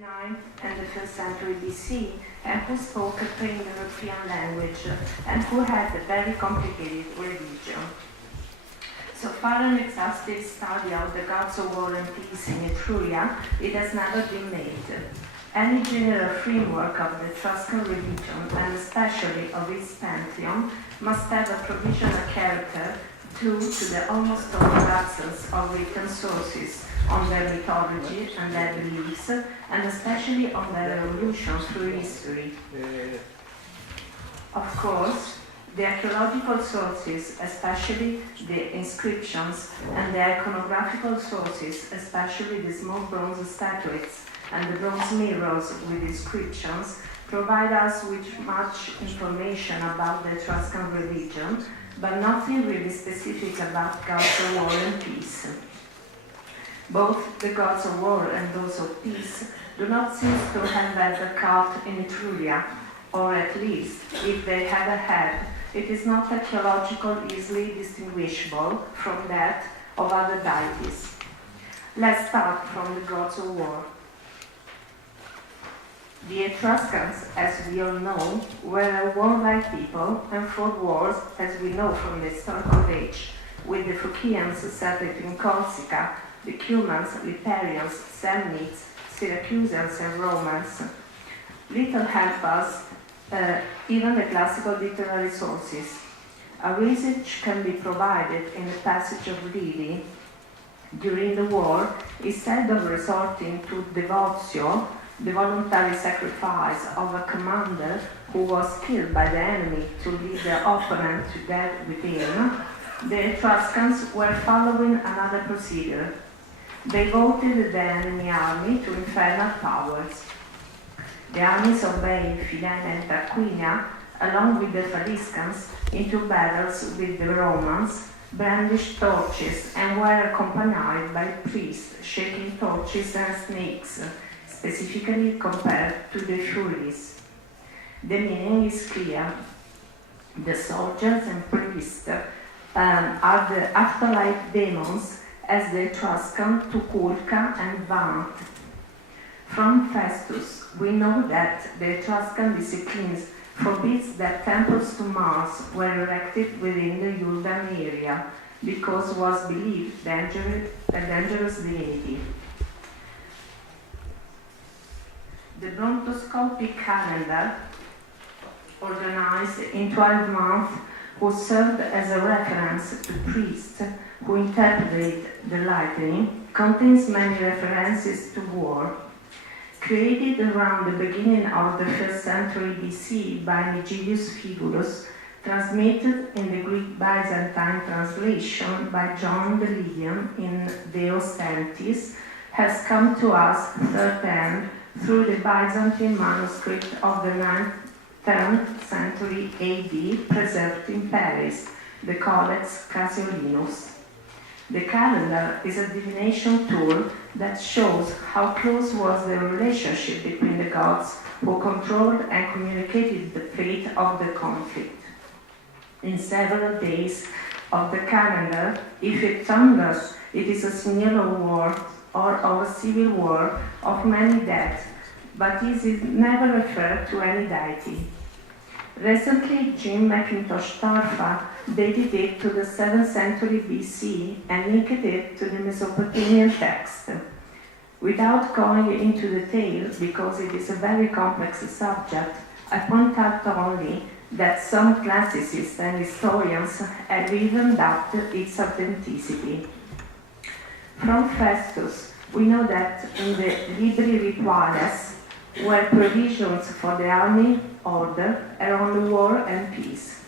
9th and the 1st century BC, and who spoke a plain European language, and who had a very complicated religion. So far an exhaustive study of the gods of war and peace in Etruria, it has never been made. Any general framework of the Etruscan religion, and especially of its pantheon, must have a provisional character due to the almost total absence of written sources on their mythology and their beliefs, and especially on their evolution through history. Of course, the archaeological sources, especially the inscriptions, and the iconographical sources, especially the small bronze statuettes and the bronze mirrors with inscriptions, provide us with much information about the Etruscan religion, but nothing really specific about gods of war and peace. Both the gods of war and those of peace do not seem to have had a cult in Etruria, or at least, if they had a head, it is not archaeologically easily distinguishable from that of other deities. Let's start from the gods of war. The Etruscans, as we all know, were a warlike people and fought wars, as we know from the historical age, with the Phocians settled in Corsica, the Cumans, Liparians, Samnites, Syracusans, and Romans. Little help us even the classical literary sources. A research can be provided in the passage of Livy. During the war, instead of resorting to devotio, the voluntary sacrifice of a commander who was killed by the enemy to lead their opponent to death within, the Etruscans were following another procedure. They voted the enemy army to infernal powers. The armies obeyed Philene and Tarquinia, along with the Faliscans, into battles with the Romans, brandished torches, and were accompanied by priests shaking torches and snakes, specifically compared to the Furies. The meaning is clear. The soldiers and priests are the afterlife demons, as the Etruscan Tuculca and Vant. From Festus, we know that the Etruscan disciplines forbids that temples to Mars were erected within the Iuldan area, because was believed a dangerous deity. The brontoscopic calendar, organized in 12 months, who served as a reference to priests who interpreted the lightning, contains many references to war. Created around the beginning of the 1st century BC by Megilius Figulus, transmitted in the Greek-Byzantine translation by John the Lydian in De Ostentis, has come to us third-hand through the Byzantine manuscript of the 10th century AD, preserved in Paris, the Codex Cassiodinus. The calendar is a divination tool that shows how close was the relationship between the gods who controlled and communicated the fate of the conflict. In several days of the calendar, if it thunders, it is a signal of war or of a civil war of many deaths, but it is never referred to any deity. Recently, Jim McIntosh Tarfa dated it to the 7th century BC and linked it to the Mesopotamian text. Without going into detail, because it is a very complex subject, I point out only that some classicists and historians have even doubted its authenticity. From Festus, we know that in the Libri Rituales were provisions for the army order around war and peace.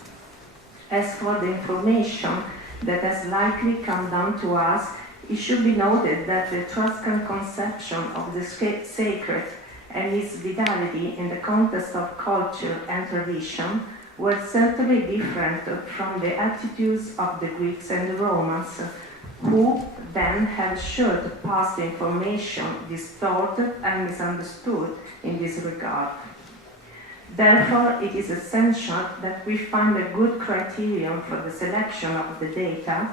As for the information that has likely come down to us, it should be noted that the Etruscan conception of the sacred and its vitality in the context of culture and tradition were certainly different from the attitudes of the Greeks and the Romans, who then have shared past information distorted and misunderstood in this regard. Therefore, it is essential that we find a good criterion for the selection of the data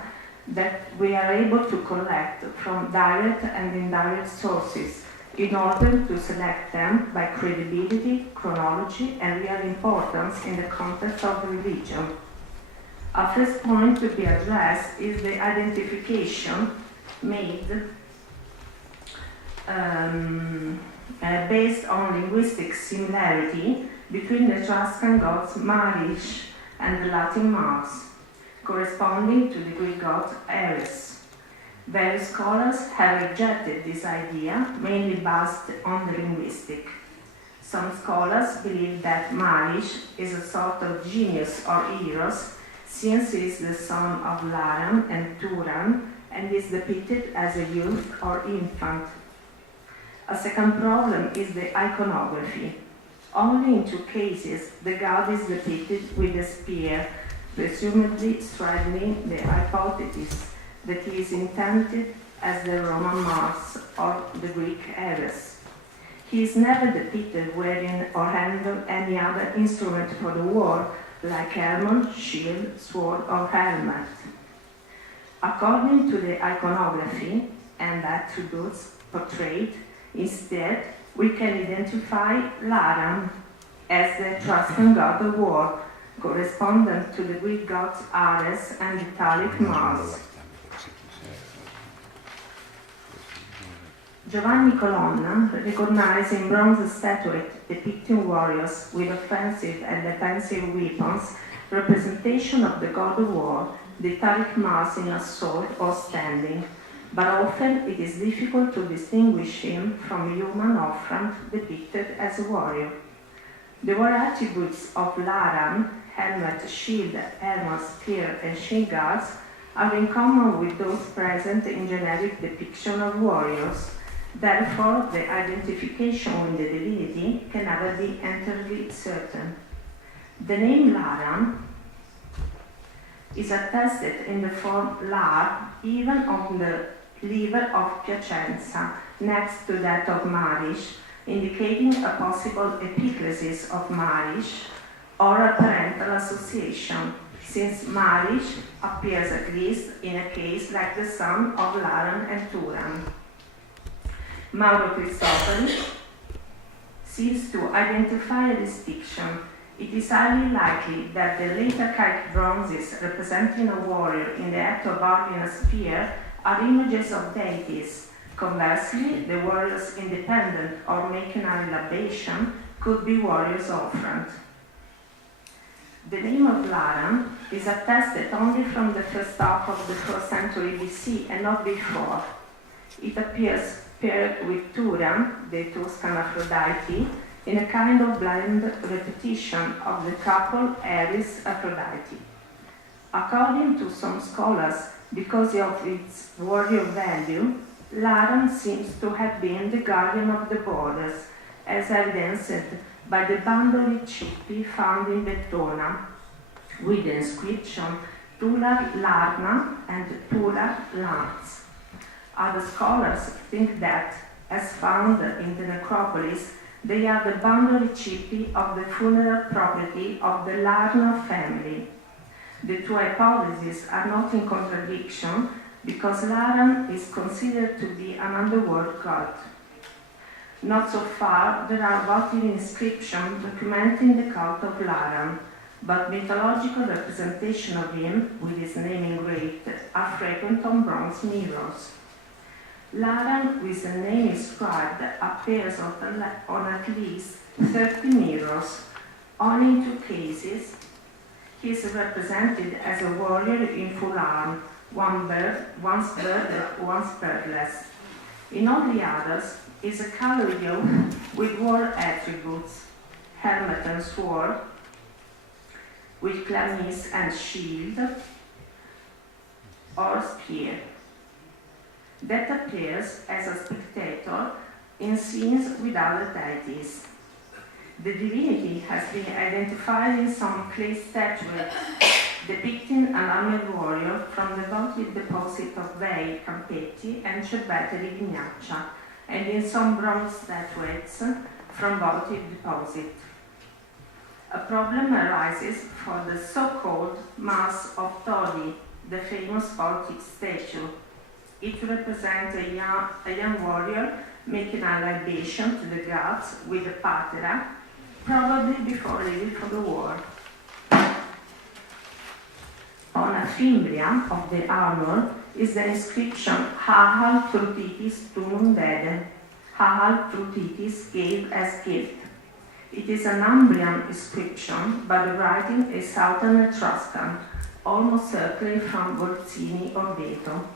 that we are able to collect from direct and indirect sources, in order to select them by credibility, chronology, and real importance in the context of religion. A first point to be addressed is the identification made based on linguistic similarity between the Etruscan gods Marish and the Latin Mars, corresponding to the Greek god Ares. Various scholars have rejected this idea, mainly based on the linguistic. Some scholars believe that Marish is a sort of genius or Eros, since he is the son of Laran and Turan and is depicted as a youth or infant. A second problem is the iconography. Only in 2 cases the god is depicted with a spear, presumably strengthening the hypothesis that he is intended as the Roman Mars or the Greek Ares. He is never depicted wearing or handling any other instrument for the war, like helmet, shield, sword, or helmet. According to the iconography and attributes portrayed, instead, we can identify Laran as the Etruscan god of war, correspondent to the Greek gods Ares and Italic Mars. Giovanni Colonna recognized in bronze statuette depicting warriors with offensive and defensive weapons representation of the god of war, the Italic Mars in assault or standing, but often it is difficult to distinguish him from a human offrand depicted as a warrior. The war attributes of Laran, helmet, shield, armor, spear, and shield guards are in common with those present in generic depiction of warriors. Therefore, the identification with the divinity can never be entirely certain. The name Laran is attested in the form Lar even on the liver of Piacenza, next to that of Marish, indicating a possible epiclesis of Marish or a parental association, since Marish appears at least in a case like the son of Laran and Turan. Mauro Cristofori seems to identify a distinction. It is highly likely that the late archaic bronzes representing a warrior in the act of holding a spear are images of deities. Conversely, the warriors independent or making a libation could be warriors offrand. The name of Laran is attested only from the first half of the 4th century BC and not before. It appears paired with Turan, the Tuscan Aphrodite, in a kind of blind repetition of the couple Ares-Aphrodite. According to some scholars, because of its warrior value, Laran seems to have been the guardian of the borders, as evidenced by the bandoli cippi found in Bettona, with the inscription Tular Larna and Tular Lans. Other scholars think that, as found in the necropolis, they are the bandoli cippi of the funeral property of the Larna family. The 2 hypotheses are not in contradiction because Laran is considered to be an underworld god. Not so far there are votive inscriptions documenting the cult of Laran, but mythological representation of him, with his name engraved, are frequent on bronze mirrors. Laran, with the name inscribed, appears on at least 30 mirrors. Only in 2 cases, he is represented as a warrior in full arm, once birded, once birdless. In all the others, is a colored youth with war attributes, helmet and sword, with chlamys and shield, or spear. That appears as a spectator in scenes with other deities. The divinity has been identified in some clay statuettes depicting an armed warrior from the votive deposit of Vei, Campetti, and Cervete di Vignaccia, and in some bronze statuettes from votive deposit. A problem arises for the so-called Mass of Todi, the famous Baltic statue. It represents a young warrior making a libation to the gods with the patera, probably before leaving for the war. On a fimbria of the armor is the inscription Hahal Frutitis Tunum Dede, Hahal Frutitis gave as gift. It is an Umbrian inscription, but the writing is Southern Etruscan, almost certainly from Volzini or Beto.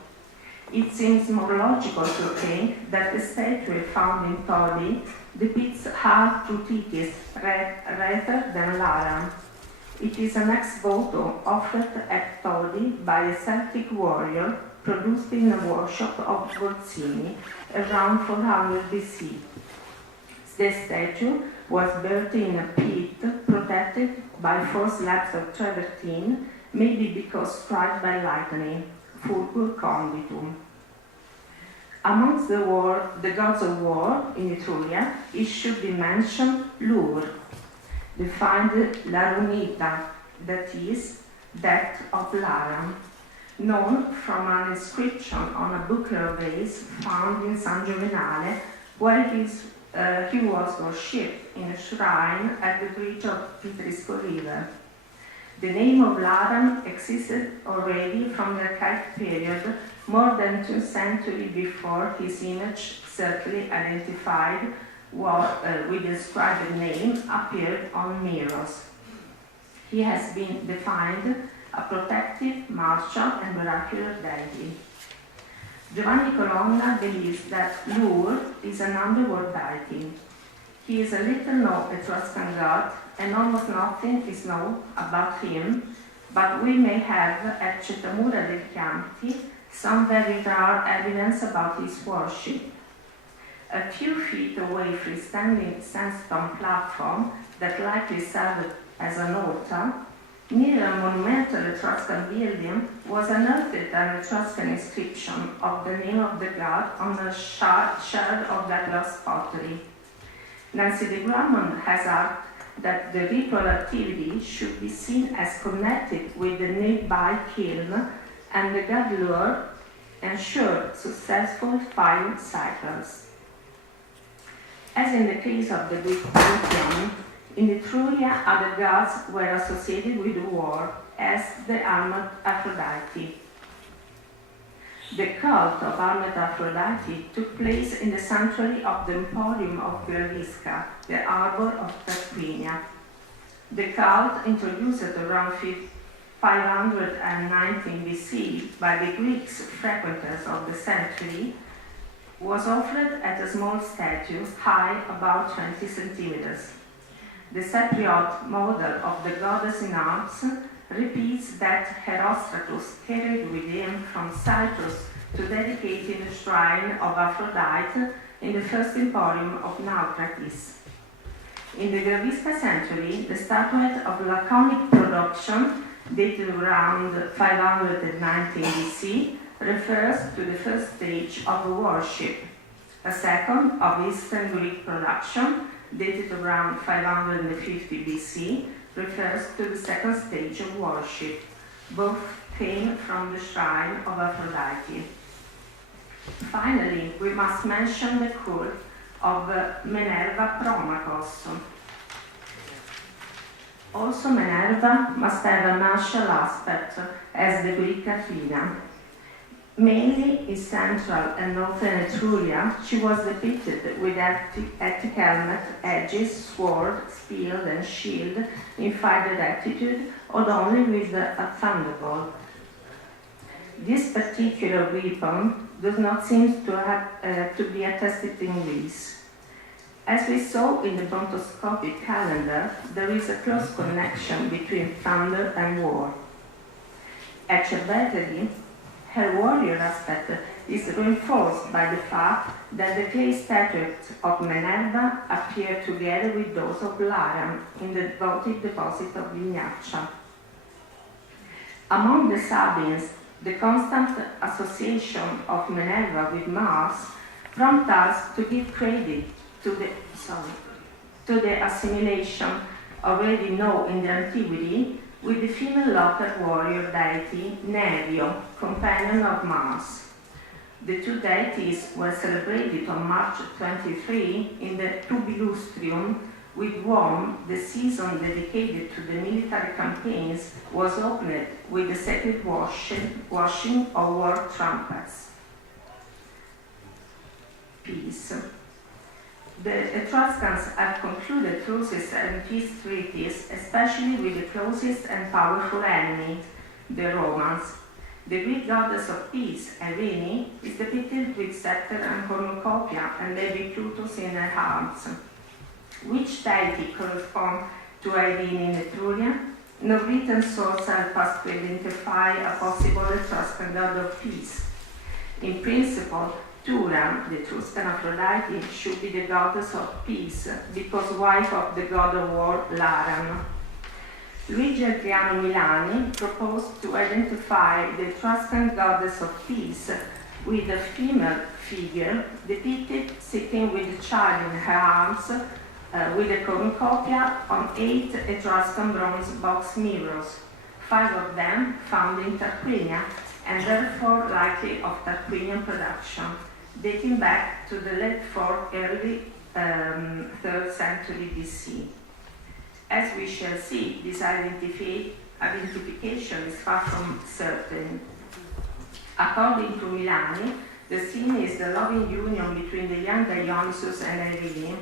It seems more logical to think that the statue found in Todi depicts Hahal Frutitis rather than Laram. It is an ex voto offered at Todi by a Celtic warrior produced in a workshop of Volzini around 400 BC. The statue was built in a pit protected by 4 slabs of travertine, maybe because struck by lightning, fulgur conditum. Amongst the gods of war in Etruria, it should be mentioned Lur, defined Larunita, that is, death of Laram, known from an inscription on a buccal vase found in San Giovenale, where he was worshipped in a shrine at the bridge of Pitrisco River. The name of Laram existed already from the archaic period, more than 2 centuries before his image, certainly identified with the inscribed name, appeared on mirrors. He has been defined a protective, martial, and miraculous deity. Giovanni Colonna believes that Lur is an underworld deity. He is a little-known Etruscan god, and almost nothing is known about him, but we may have at Cetamura del Chianti some very rare evidence about his worship. A few feet away freestanding sandstone platform that likely served as an altar, near a monumental Etruscan building, was unearthed an Etruscan inscription of the name of the god on a shard of that lost pottery. Nancy de Grammont has argued that the ritual activity should be seen as connected with the nearby kiln, and the god Lur ensured successful fire cycles. As in the case of the Greek pantheon, in Etruria other gods were associated with war, as the armed Aphrodite. The cult of armed Aphrodite took place in the sanctuary of the Emporium of Gravisca, the arbor of Tarquinia. The cult, introduced around 519 BC by the Greeks frequenters of the sanctuary, was offered at a small statue high about 20 centimeters. The Cypriot model of the goddess in arms repeats that Herostratus carried with him from Cyprus to dedicate in the shrine of Aphrodite in the first emporium of Naucratis. In the Gravisca sanctuary, the statuette of laconic production, dated around 519 BC, refers to the first stage of worship. A second, of Eastern Greek production, dated around 550 BC, refers to the second stage of worship. Both came from the shrine of Aphrodite. Finally, we must mention the cult of Minerva Promachos. Also, Minerva must have a martial aspect as the Greek Athena. Mainly in central and northern Etruria, she was depicted with Attic helmet, edges, sword, spear, and shield in fighting attitude, or only with a thunderbolt. This particular weapon does not seem to be attested in Greece. As we saw in the brontoscopic calendar, there is a close connection between thunder and war. Actually, her warrior aspect is reinforced by the fact that the clay statuettes of Minerva appear together with those of Laram in the votive deposit of Vignaccia. Among the Sabines, the constant association of Minerva with Mars prompts us to give credit to the assimilation already known in the antiquity with the female local warrior deity Nereo, companion of Mars. The two deities were celebrated on March 23 in the Tubilustrium, with Rome, the season dedicated to the military campaigns, was opened with the sacred washing of war trumpets. Peace. The Etruscans have concluded truces and peace treaties, especially with the closest and powerful enemy, the Romans. The Greek goddess of peace, Ειρήνη, is depicted with scepter and cornucopia and baby Plutus in her arms. Which deity corresponds to Ειρήνη in Etruria? No written source helps us to identify a possible Etruscan god of peace. In principle, Tura, the Etruscan Aphrodite, should be the goddess of peace, because wife of the god of war, Laran. Luigi Adriano Milani proposed to identify the Etruscan goddess of peace with a female figure depicted sitting with a child in her arms with a cornucopia on 8 Etruscan bronze box mirrors, 5 of them found in Tarquinia and therefore likely of Tarquinian production, dating back to the late 4th, early 3rd century BC. As we shall see, this identification is far from certain. According to Milani, the scene is the loving union between the young Dionysus and Ειρήνη,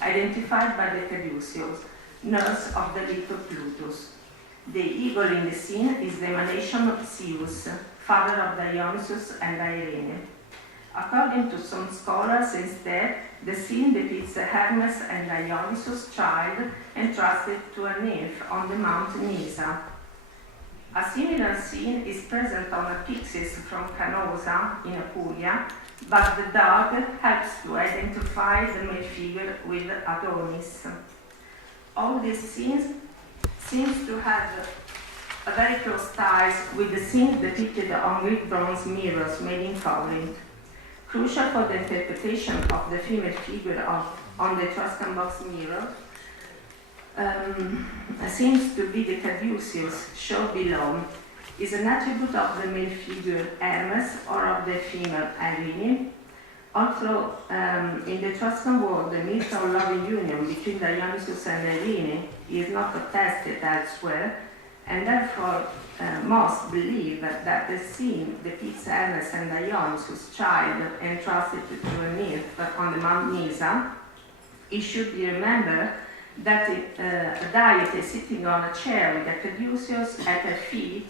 identified by the Caduceus, nurse of the little Plutus. The eagle in the scene is the emanation of Zeus, father of Dionysus and Ειρήνη. According to some scholars, instead, the scene depicts Hermes and Dionysus' child entrusted to a nymph on the Mount Nisa. A similar scene is present on a pyxis from Canosa in Apulia, but the dog helps to identify the male figure with Adonis. All these scenes seem to have a very close ties with the scenes depicted on Greek bronze mirrors made in Corinth. Crucial for the interpretation of the female figure on the Etruscan box mirror seems to be the Caduceus shown below. Is an attribute of the male figure Hermes or of the female Ειρήνη. Although in the Etruscan world the myth of loving union between Dionysus and Ειρήνη is not attested elsewhere, and therefore most believe that the scene depicts Hermes and Dionysus' child entrusted to a nymph on the Mount Nisa. It should be remembered that a deity sitting on a chair with a Caduceus at her feet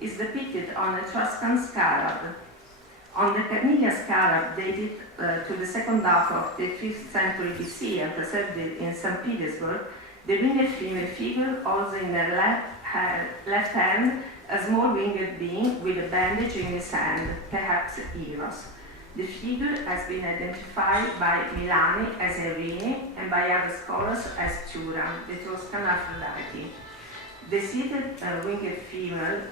is depicted on a Etruscan scarab. On the Carnelian scarab dated to the second half of the 5th century BC and preserved in St. Petersburg, the winged female figure holds in her left hand a small winged being with a bandage in his hand, perhaps Eros. The figure has been identified by Milani as Ειρήνη and by other scholars as Tura, the Etruscan Aphrodite. The seated winged female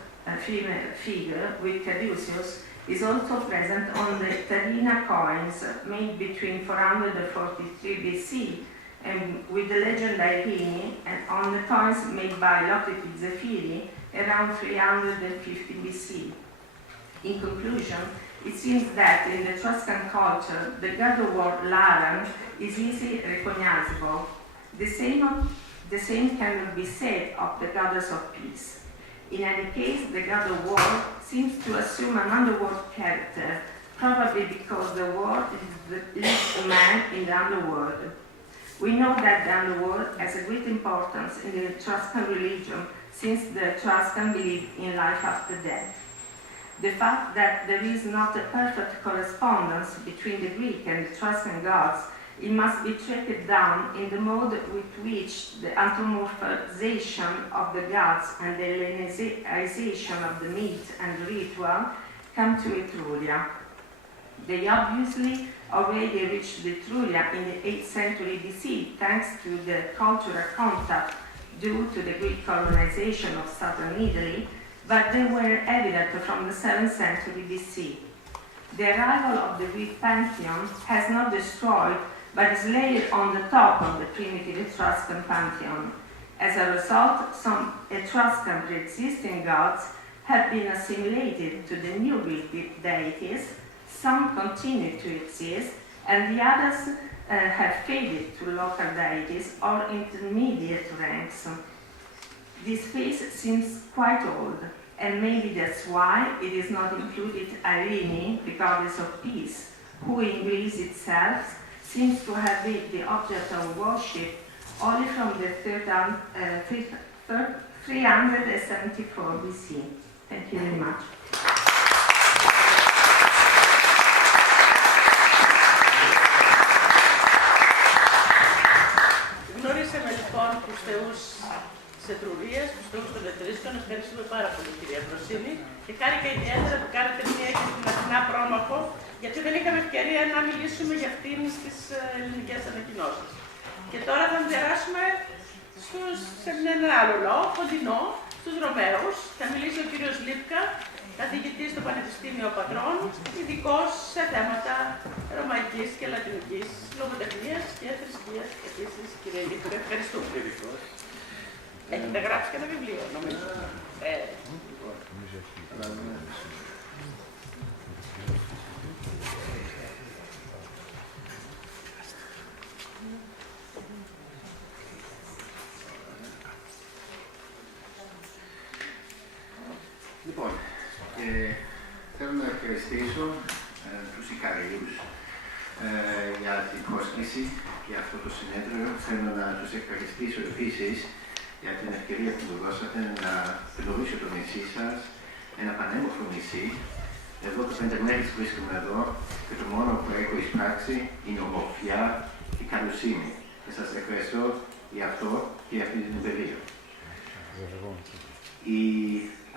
figure with Caduceus is also present on the Tarina coins made between 443 BC and with the legend Ειρήνη, and on the coins made by Locketed Zephyri around 350 BC. In conclusion, it seems that in the Etruscan culture, the god of war Laran is easily recognizable. The same cannot be said of the goddess of peace. In any case, the god of war seems to assume an underworld character, probably because the world is the least man in the underworld. We know that the underworld has a great importance in the Etruscan religion, since the Etruscan believed in life after death. The fact that there is not a perfect correspondence between the Greek and Etruscan gods, it must be tracked down in the mode with which the anthropomorphization of the gods and the Hellenization of the myth and the ritual come to Etruria. They obviously already reached Etruria in the 8th century BC thanks to the cultural contact due to the Greek colonization of southern Italy, but they were evident from the 7th century BC. The arrival of the Greek pantheon has not destroyed, but is layered on the top of the primitive Etruscan pantheon. As a result, some Etruscan pre-existing gods have been assimilated to the new Greek deities, Some continue to exist, and the others have faded to local deities or intermediate ranks. This phase seems quite old, and maybe that's why it is not included Ειρήνη, the goddess of peace, who in Greece itself seems to have been the object of worship only from the 374 BC. Thank you very much. Γνωρίσαμε λοιπόν τους θεούς της Ετρουρίας, τους θεούς των Ετρρίσκων. Ευχαριστούμε πάρα πολύ, κυρία Προσίνη. Και χάρηκα ιδιαίτερα που κάνετε μια έκθεση στην Αθηνά πρόμαχο, γιατί δεν είχαμε ευκαιρία να μιλήσουμε για αυτήν στις ελληνικές ανακοινώσεις. Και τώρα θα περάσουμε σε έναν άλλο λαό, κοντινό, στους Ρωμαίους. Θα μιλήσει ο κύριος Λίπκα, καθηγητής στο Πανεπιστήμιο Πατρών, ειδικός σε θέματα ρωμαϊκής και λατινικής λογοτεχνίας και θρησκείας. Επίσης, κύριε Λίπκα, ευχαριστούμε. Έχετε γράψει και ένα βιβλίο, νομίζω. Λοιπόν, θέλω να ευχαριστήσω τους Ικαριούς για την πρόσκληση για αυτό το συνέδριο. Θέλω να τους ευχαριστήσω επίσης για την ευκαιρία που μου δώσατε να γνωρίσω το νησί σας, ένα πανέμορφο νησί. Εδώ το 5 μέρες βρίσκομαι εδώ και το μόνο που έχω εισπράξει είναι ομορφιά και καλοσύνη. Και σας ευχαριστώ για αυτό και για αυτή την εμπειρία. Η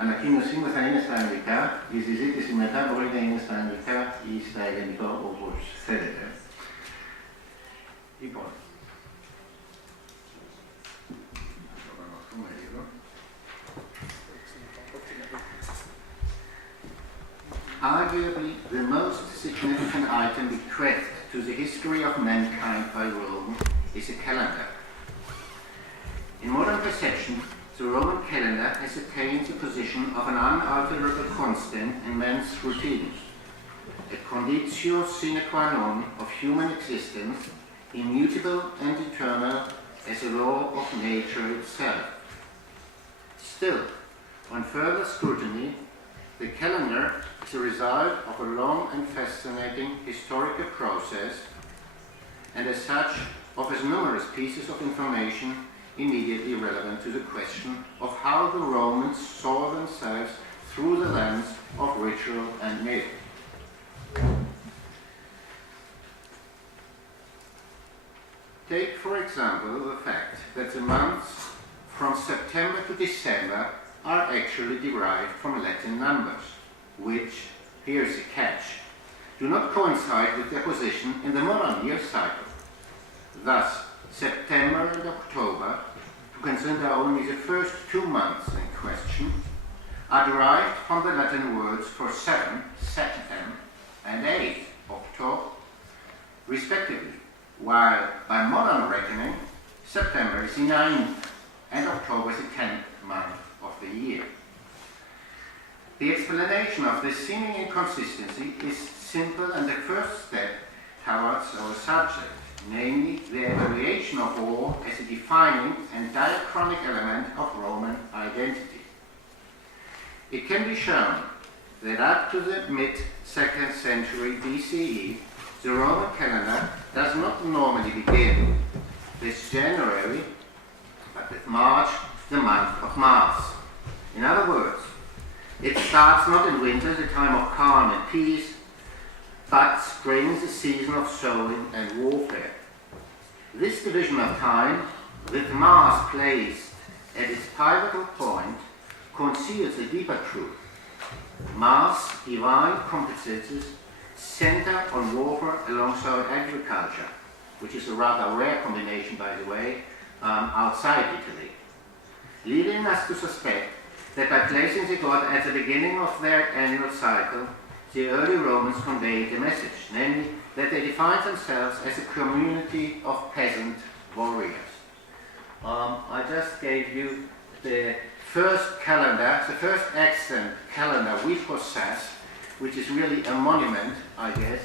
ανακοίνωσή μου θα είναι στα αγγλικά, η συζήτηση μετά μπορεί να είναι στα αγγλικά ή στα ελληνικά όπως θέλετε. Λοιπόν, arguably the most significant item bequeathed to the history of mankind by Rome is a calendar. In modern perception, the Roman calendar has attained the position of an unalterable constant in man's routines, a conditio sine qua non of human existence, immutable and eternal as a law of nature itself. Still, on further scrutiny, the calendar is a result of a long and fascinating historical process, and as such offers numerous pieces of information immediately relevant to the question of how the Romans saw themselves through the lens of ritual and myth. Take, for example, the fact that the months from September to December are actually derived from Latin numbers, which, here's the catch, do not coincide with their position in the modern year cycle. Thus, September and October, to consider only the first 2 months in question, are derived from the Latin words for 7, septem, and 8, octo, respectively, while by modern reckoning, September is the 9th and October is the 10th month of the year. The explanation of this seeming inconsistency is simple and the first step towards our subject, namely the evaluation of war as a defining and diachronic element of Roman identity. It can be shown that up to the mid-2nd century BCE, the Roman calendar does not normally begin with January, but with March, the month of Mars. In other words, it starts not in winter, the time of calm and peace, but spring, the season of sowing and warfare. This division of time, with Mars placed at its pivotal point, conceals a deeper truth. Mars' divine competences center on warfare alongside agriculture, which is a rather rare combination, by the way, outside Italy, leading us to suspect that by placing the god at the beginning of their annual cycle, the early Romans conveyed a message, namely that they defined themselves as a community of peasant warriors. I just gave you the first calendar, the first extant calendar we possess, which is really a monument, I guess,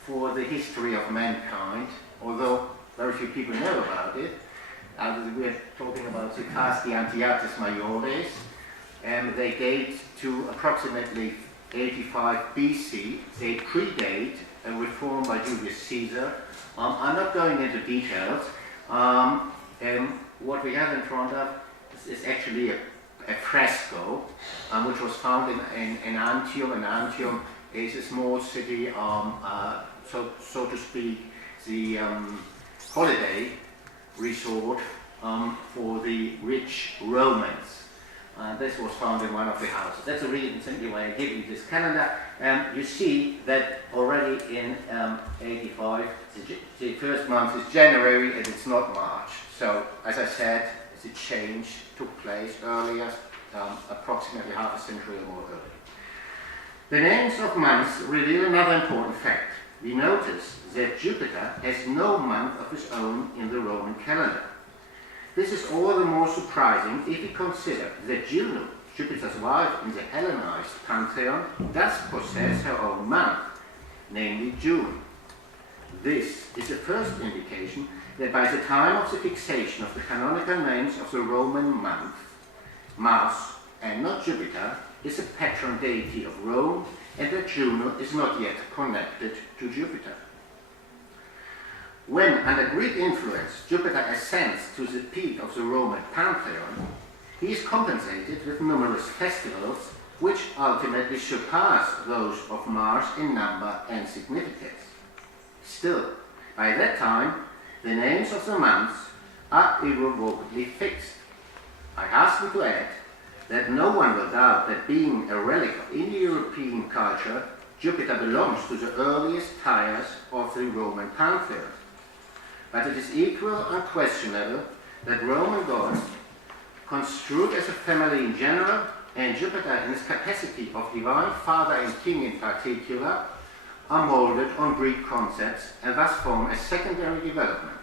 for the history of mankind, although very few people know about it. We're talking about the Casti Antiates Maiores, and they date to approximately 85 BC. They predate a reform by Julius Caesar. I'm not going into details. What we have in front of is actually a fresco, which was found in Antium. And Antium is a small city, so to speak, the holiday resort for the rich Romans. This was found in one of the houses. That's a really simple way of giving this calendar. You see that already in 85, the first month is January and it's not March. So, as I said, the change took place earlier, approximately half a century or more earlier. The names of months reveal another important fact. We notice that Jupiter has no month of his own in the Roman calendar. This is all the more surprising if we consider that Juno, Jupiter's wife in the Hellenized pantheon, does possess her own month, namely June. This is the first indication that by the time of the fixation of the canonical names of the Roman month, Mars, and not Jupiter, is a patron deity of Rome, and that Juno is not yet connected to Jupiter. When, under Greek influence, Jupiter ascends to the peak of the Roman pantheon, he is compensated with numerous festivals which ultimately surpass those of Mars in number and significance. Still, by that time, the names of the months are irrevocably fixed. I hasten to add that no one will doubt that being a relic of Indo-European culture, Jupiter belongs to the earliest tiers of the Roman pantheon. But it is equal and unquestionable that Roman gods, construed as a family in general, and Jupiter in his capacity of divine father and king in particular, are molded on Greek concepts and thus form a secondary development.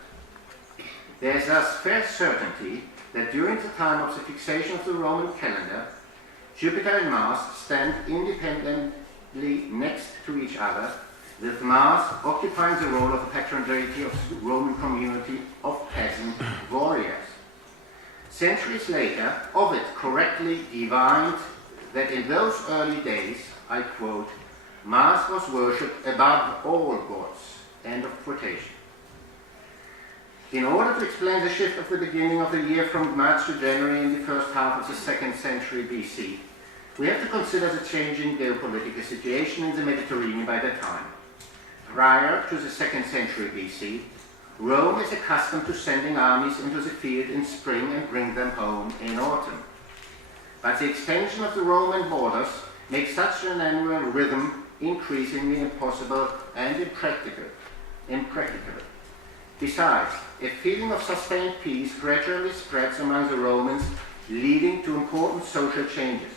There is thus fair certainty that during the time of the fixation of the Roman calendar, Jupiter and Mars stand independently next to each other, with Mars occupying the role of a patron deity of the Roman community of peasant warriors. Centuries later, Ovid correctly divined that in those early days, I quote, Mars was worshipped above all gods. End of quotation. In order to explain the shift of the beginning of the year from March to January in the first half of the 2nd century BC, we have to consider the changing geopolitical situation in the Mediterranean by that time. Prior to the 2nd century BC, Rome is accustomed to sending armies into the field in spring and bring them home in autumn. But the extension of the Roman borders makes such an annual rhythm increasingly impossible and impracticable. Besides, a feeling of sustained peace gradually spreads among the Romans, leading to important social changes.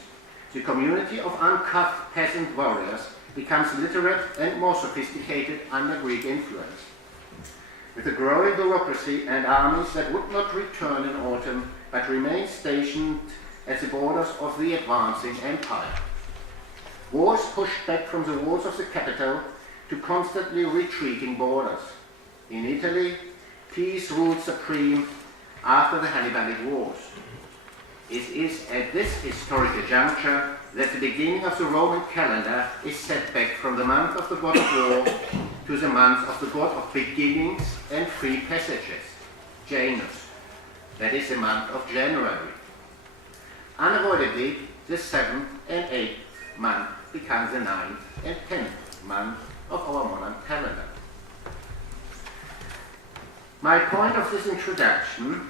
The community of uncuffed peasant warriors becomes literate and more sophisticated under Greek influence. With a growing bureaucracy and armies that would not return in autumn, but remain stationed at the borders of the advancing empire. Wars pushed back from the walls of the capital to constantly retreating borders. In Italy, peace ruled supreme after the Hannibalic Wars. It is at this historical juncture that the beginning of the Roman calendar is set back from the month of the god of war to the month of the god of beginnings and free passages, Janus, that is the month of January. Unavoidably, the 7th and 8th month becomes the 9th and 10th month of our modern calendar. My point of this introduction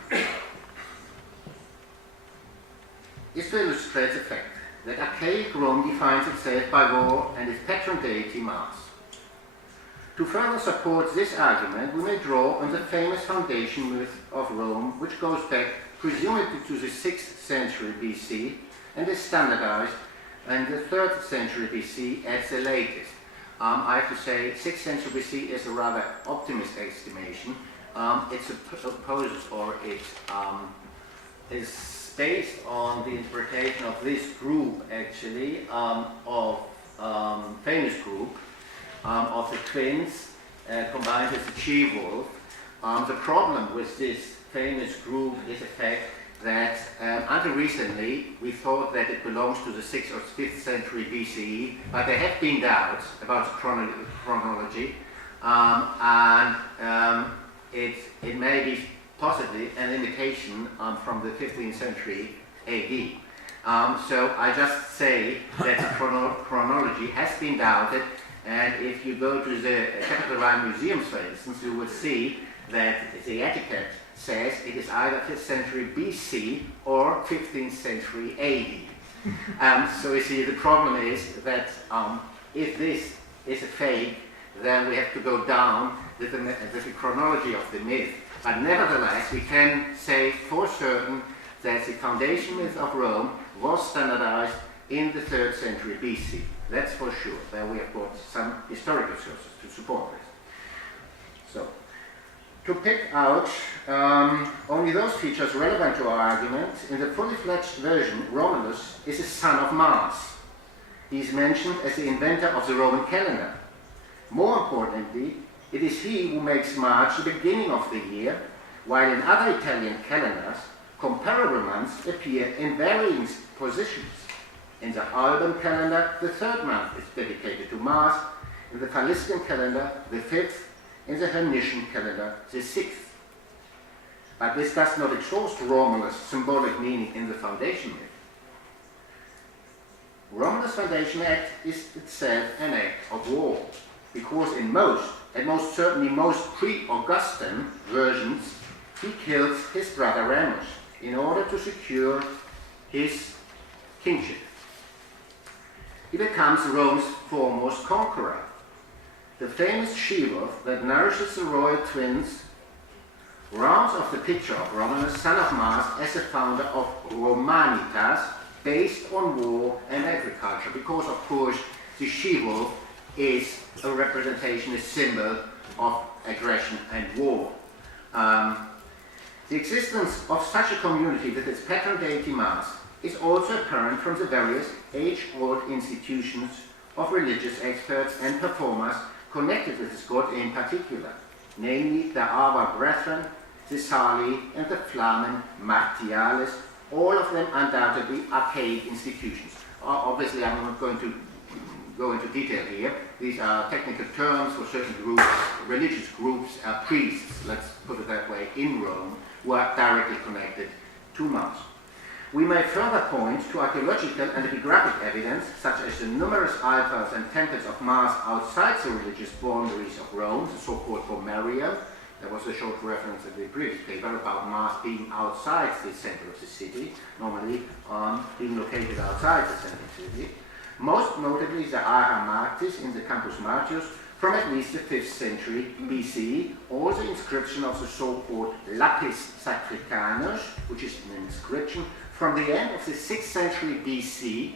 is to illustrate the fact that archaic Rome defines itself by war and its patron deity Mars. To further support this argument, we may draw on the famous foundation myth of Rome, which goes back presumably to the 6th century BC and is standardized in the 3rd century BC at the latest. I have to say 6th century BC is a rather optimistic estimation. It supposes, or it is based on the interpretation of this group, actually, of famous group of the twins combined as a she-wolf. The problem with this famous group is the fact that until recently we thought that it belongs to the 6th or 5th century BCE, but there have been doubts about the chronology, and it may be possibly an imitation from the 15th century AD. So I just say that the chronology has been doubted, and if you go to the Capital Rhine museums, for instance, you will see that the etiquette says it is either 5th century BC or 15th century AD. So you see, the problem is that if this is a fake, then we have to go down with the chronology of the myth. But nevertheless, we can say for certain that the foundation myth of Rome was standardized in the 3rd century BC. That's for sure. There we have got some historical sources to support this. So, to pick out only those features relevant to our argument, in the fully fledged version, Romulus is a son of Mars. He is mentioned as the inventor of the Roman calendar. More importantly, it is he who makes March the beginning of the year, while in other Italian calendars, comparable months appear in varying positions. In the Alban calendar, the 3rd month is dedicated to Mars, in the Faliscan calendar, the 5th, in the Hernician calendar, the 6th. But this does not exhaust Romulus' symbolic meaning in the foundation myth. Romulus' foundation act is itself an act of war, because in most, and most certainly most pre-Augustan versions, he kills his brother Remus in order to secure his kingship. He becomes Rome's foremost conqueror. The famous she-wolf that nourishes the royal twins rounds off the picture of Romulus, son of Mars, as a founder of Romanitas, based on war and agriculture, because of course the she-wolf is a representation, a symbol of aggression and war. The existence of such a community with its patron deity Mars is also apparent from the various age-old institutions of religious experts and performers connected with this god in particular, namely the Ava Brethren, the Sali, and the Flamen Martiales, all of them undoubtedly archaic institutions. Obviously, I'm not going to go into detail here. These are technical terms for certain groups, religious groups, priests, let's put it that way, in Rome, who are directly connected to Mars. We may further point to archaeological and epigraphic evidence, such as the numerous altars and temples of Mars outside the religious boundaries of Rome, the so-called Pomerium. There was a short reference in the previous paper about Mars being outside the center of the city, normally being located outside the center of the city. Most notably the Ara Martis in the Campus Martius from at least the 5th century BCE, or the inscription of the so-called Lapis Sacricanus, which is an inscription from the end of the 6th century BC,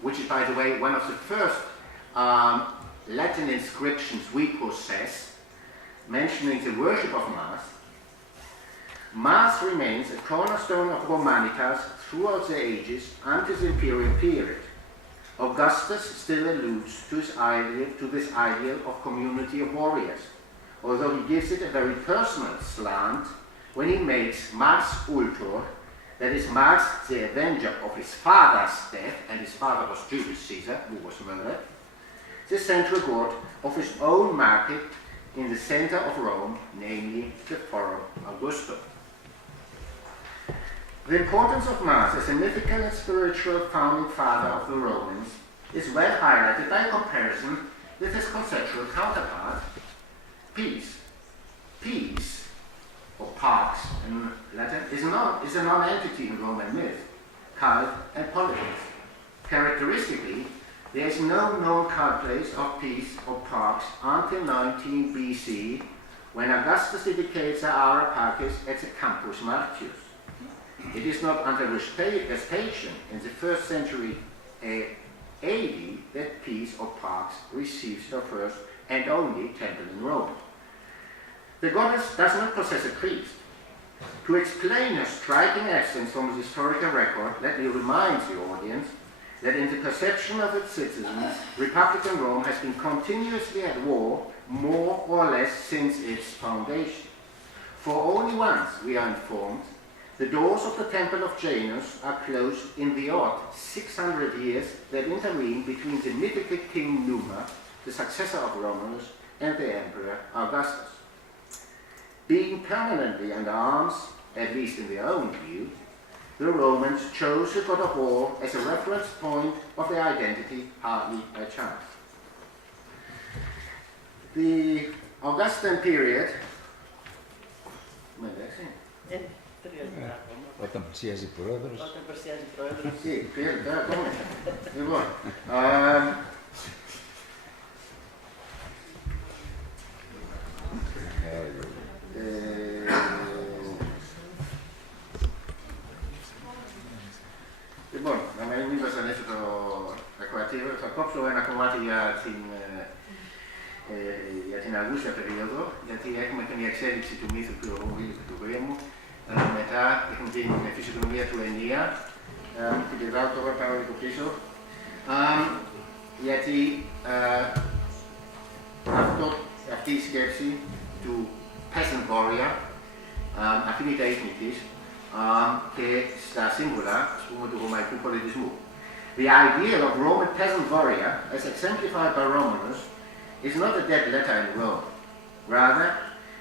which is, by the way, one of the first Latin inscriptions we possess, mentioning the worship of Mars. Mars remains a cornerstone of Romanitas throughout the ages until the imperial period. Augustus still alludes to this ideal of community of warriors, although he gives it a very personal slant when he makes Mars Ultor, that is Mars the avenger of his father's death, and his father was Julius Caesar, who was murdered, the central god of his own market in the center of Rome, namely the Forum Augustum. The importance of Mars as a mythical and spiritual founding father of the Romans is well highlighted by comparison with his conceptual counterpart, Peace. Peace, or Pax in Latin, is a non-entity in Roman myth, cult, and politics. Characteristically, there is no known cult place of Peace or Pax until 19 BC, when Augustus dedicates the Ara Pacis at the Campus Martius. It is not under Vespasian in the 1st century AD that Peace or Pax receives her first and only temple in Rome. The goddess does not possess a priest. To explain her striking absence from the historical record, let me remind the audience that in the perception of its citizens, Republican Rome has been continuously at war, more or less since its foundation. For only once, we are informed, the doors of the Temple of Janus are closed in the odd 600 years that intervene between the mythical King Numa, the successor of Romulus, and the Emperor Augustus. Being permanently under arms, at least in their own view, the Romans chose the god of war as a reference point of their identity, hardly by chance. The Augustan period. Όταν πλησιάζει πρόεδρος. Όταν πλησιάζει πρόεδρος. Λοιπόν, λοιπόν, να μην βασανίσω το ακροατήριο, θα κόψω ένα κομμάτι για την αργούσια περίοδο, γιατί έχουμε και μια εξέλιξη του μύθου του Πολέμου. Μετά έχουμε την φυσιογνωμία του Ενία, την πετάω τώρα πάω λίγο πίσω, γιατί αυτή η σκέψη του peasant warrior αφήνει τα ίχνη της και στα σύμβολα, ας πούμε, του ρωμαϊκού πολιτισμού. The ideal of Roman peasant warrior, as exemplified by Romulus, is not a dead letter in Rome. Rather,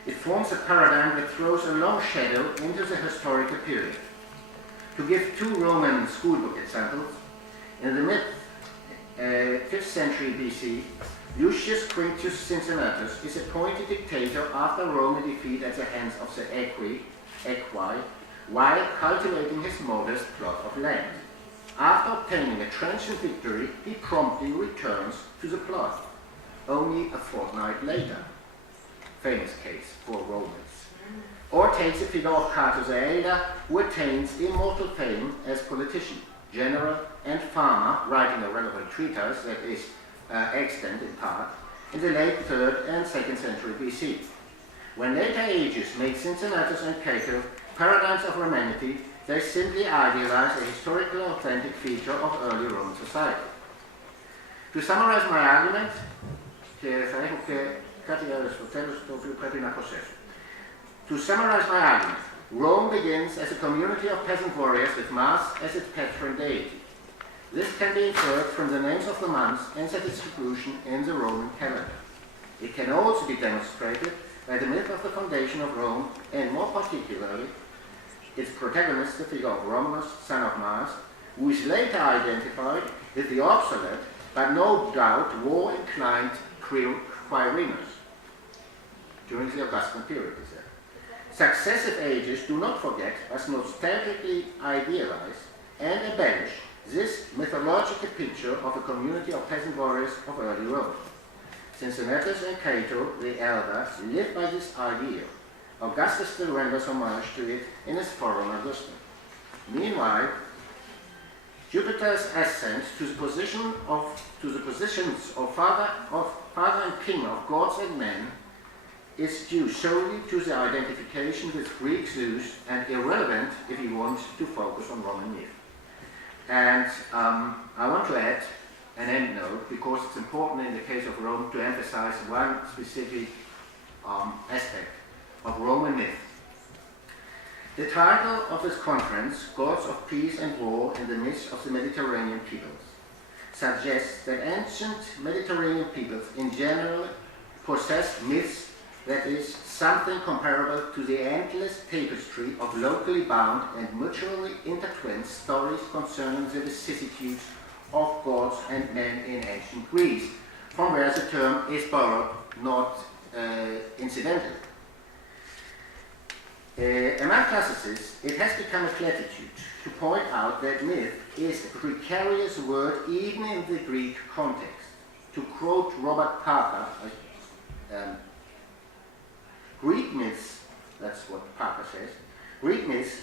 it forms a paradigm that throws a long shadow into the historical period. To give two Roman schoolbook examples, in the mid-5th century BC, Lucius Quintus Cincinnatus is appointed dictator after Roman defeat at the hands of the Equi, while cultivating his modest plot of land. After obtaining a transient victory, he promptly returns to the plot, only a fortnight later. Famous case for Romans. Or takes the figure of Cato the Elder, who attains immortal fame as politician, general, and farmer, writing a relevant treatise that is extant in part in the late 3rd and 2nd century BC. When later ages made Cincinnatus and Cato paradigms of Romanity, they simply idealize a historical authentic feature of early Roman society. To summarize my argument, και θα έχω και κάτι άλλο στο τέλος το οποίο πρέπει να προσθέσω. To summarize my argument, Rome begins as a community of peasant warriors with Mars as its patron deity. This can be inferred from the names of the months and their distribution in the Roman calendar. It can also be demonstrated by the myth of the foundation of Rome, and more particularly, its protagonist, the figure of Romulus, son of Mars, who is later identified with the obsolete, but no doubt war-inclined Quirinus during the Augustan period. Successive ages do not forget, but nostalgically idealize and embellish this mythological picture of a community of peasant warriors of early Rome. Cincinnatus and Cato the Elder lived by this ideal. Augustus still renders homage to it in his Forum Augustum. Meanwhile, Jupiter's ascent to the positions of father and king of gods and men is due solely to the identification with Greek Zeus and irrelevant if he wants to focus on Roman myth. And I want to add an end note because it's important in the case of Rome to emphasize one specific aspect of Roman myth. The title of this conference, Gods of Peace and War in the Midst of the Mediterranean Peoples, suggests that ancient Mediterranean peoples in general possessed myths that is something comparable to the endless tapestry of locally bound and mutually intertwined stories concerning the vicissitudes of gods and men in ancient Greece, from where the term is borrowed, not incidentally. Among classicists, it has become a platitude to point out that myth is a precarious word even in the Greek context. To quote Robert Parker, Greek myths, that's what Parker says, Greek myths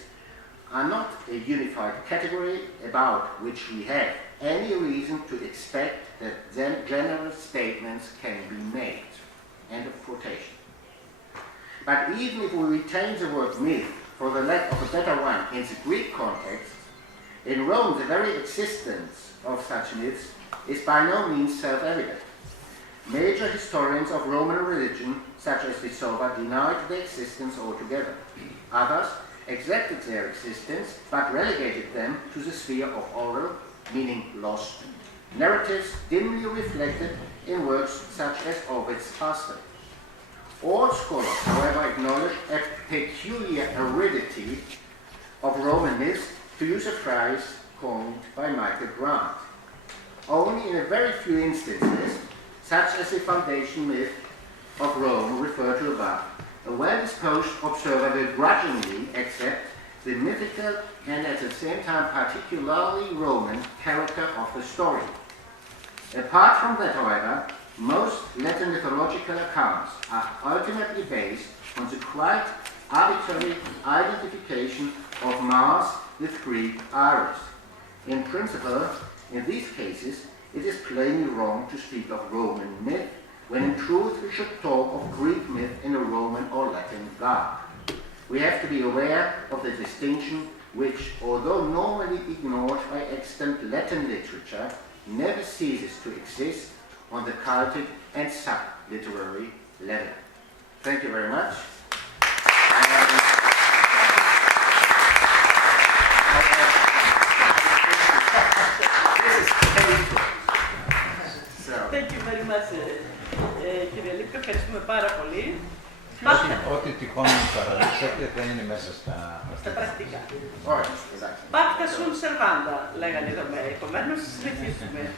are not a unified category about which we have any reason to expect that then general statements can be made. End of quotation. But even if we retain the word myth for the lack of a better one in the Greek context, In Rome, the very existence of such myths is by no means self-evident. Major historians of Roman religion, such as Visova, denied their existence altogether. Others accepted their existence, but relegated them to the sphere of oral, meaning lost, narratives dimly reflected in works such as Ovid's Faster. All scholars, however, acknowledge a peculiar aridity of Roman myths, to use a phrase coined by Michael Grant. Only in a very few instances, such as the foundation myth of Rome referred to above, a well-disposed observer will grudgingly accept the mythical and at the same time particularly Roman character of the story. Apart from that, however, most Latin mythological accounts are ultimately based on the quite arbitrary identification of Mars with Greek Ares. In principle, in these cases, it is plainly wrong to speak of Roman myth, when in truth we should talk of Greek myth in a Roman or Latin garb. We have to be aware of the distinction which, although normally ignored by extant Latin literature, never ceases to exist on the cultic and sub-literary level. Thank you very much. Thank you very much, κύριε Λίπκα, ευχαριστούμε πάρα πολύ. Ό,τι τυχόν παραδείξατε θα είναι μέσα στα πρακτικά. Pacta sunt servanda, λέγανε εδώ μέρα. Επομένως, συνεχίζουμε.